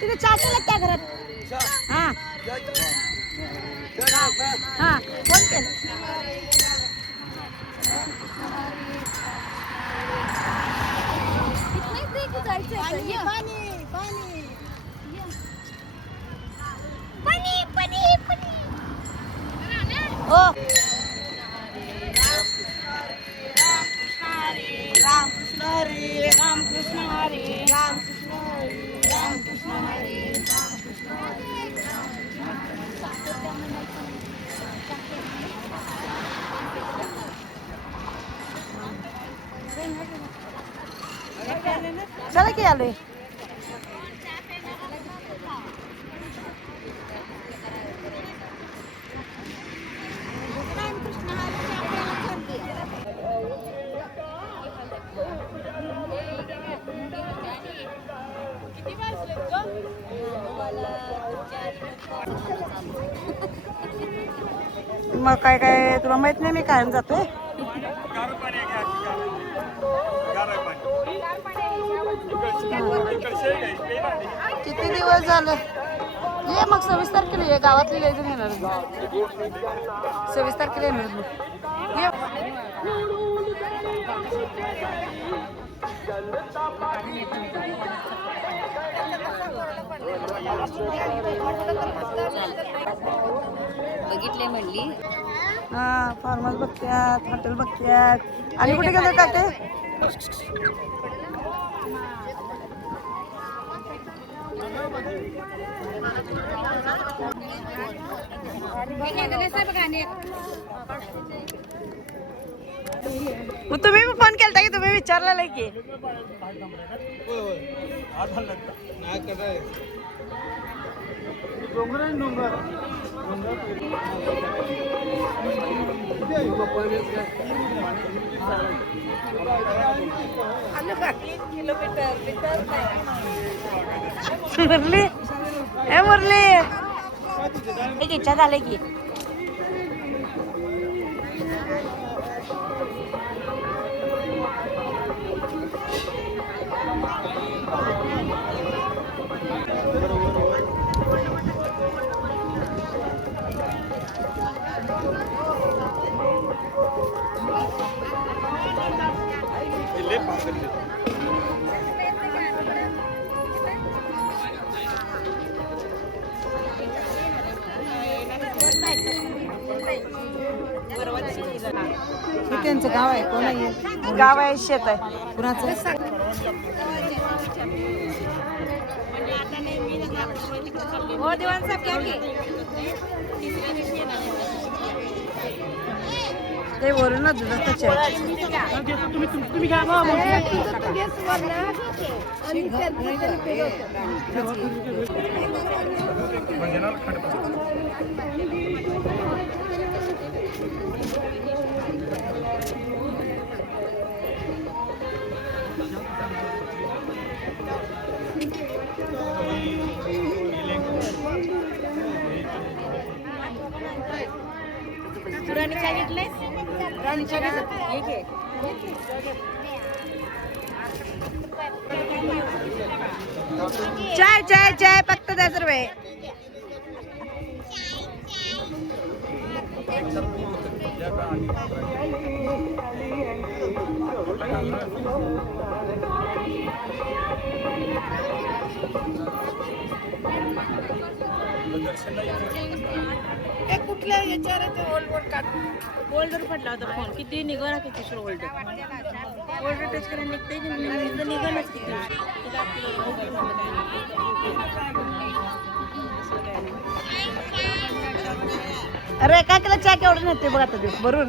तिथे चहा केला त्या घरात. हा हा फोन केला. हो रामकृष्ण हरी रामकृष्ण हरी रामकृष्ण हरी रामकृष्ण हरी रामकृष्ण हरी. चला की आलोय. मग काय काय तुला माहित नाही मी कायम जातोय. किती दिवस झालं ये मग 26 तारखेला ये. गावातले लय जण येणार. 26 तारखेला येणार मग ये. बघितले म्हणली. हा फार्मस बघत्यात, हॉटेल बघत्यात. आणि कुठे गेलो का ते? मग तुम्ही फोन केलता की तुम्ही विचारलेलं की मुरली ए मुरली एक इच्छा झाली की त्यांचं गाव आहे. कोण आहे? गाव आहे शेत आहे कुणाचं? हो दिवाण साहेब क्या की ते वरून दुधाचे तुम्ही राणी चहा घेतलाय. राणी चहा घे. चाय चाय चाय फक्त 10 रुपये. कुठल्या याच्यावर ओल्ड काढ. ओल्डर पडला होता फोन. किती निघाला किती ओल्ड ओल्डर टच करायला निघते निघालच किती. अरे काय केलं चहा केवढं नेते बघ आता ते भरून.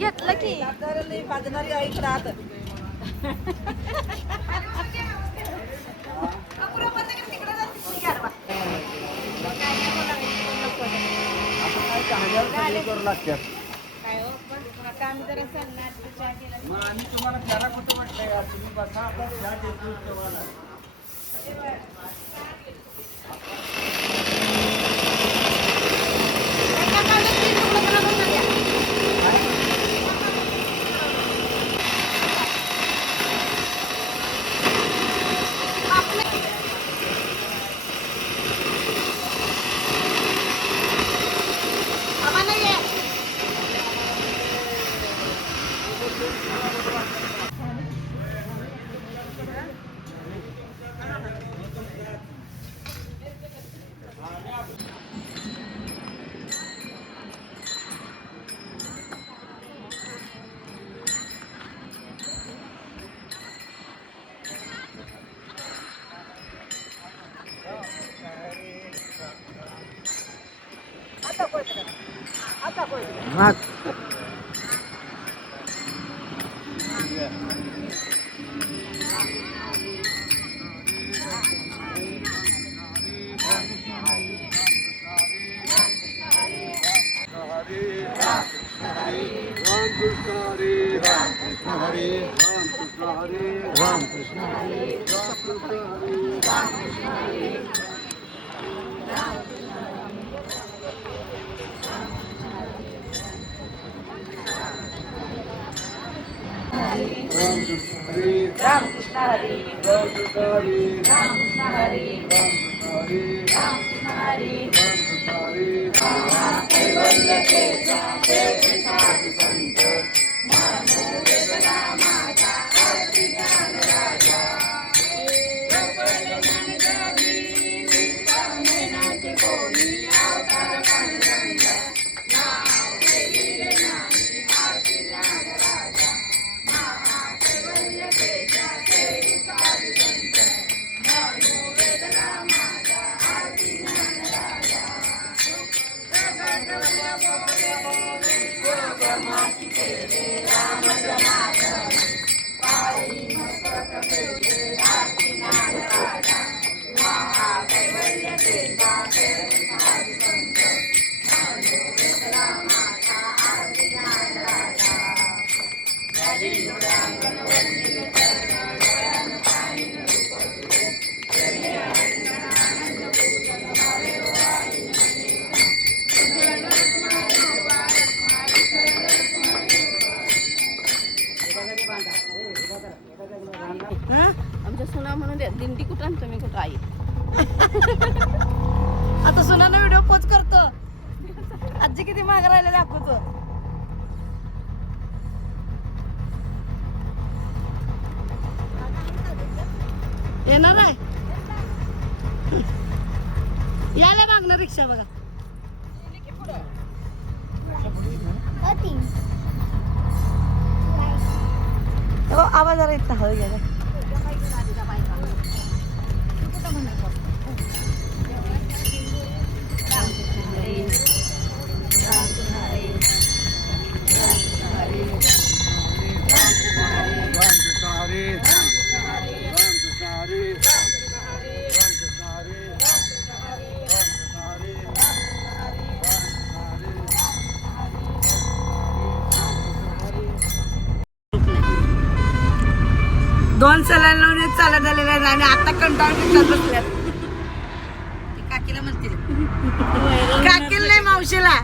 घेतलं की बाजणारी आई राहत करू लागतात काय हो पण काम जरा चालणार मग आम्ही तुम्हाला त्याला कुठं म्हटलंय तुम्ही बसा आता चहा देतो तुम्हाला भाग आमच्या सुना म्हणून द्या दिंडी कुठं आणि तुम्ही कुठं आई आता सुनानं व्हिडिओ पोच करतो आजी किती माग राहिले दाखवतो येणार आहे यायला मागणार रिक्षा बघा हो आवाज जरा इथं हळू गेला दोन सलांना चालत आलेल्या आहेत आणि आता कंटाळून बसल्यात काकीला म्हणतील काकील नाही मावशीला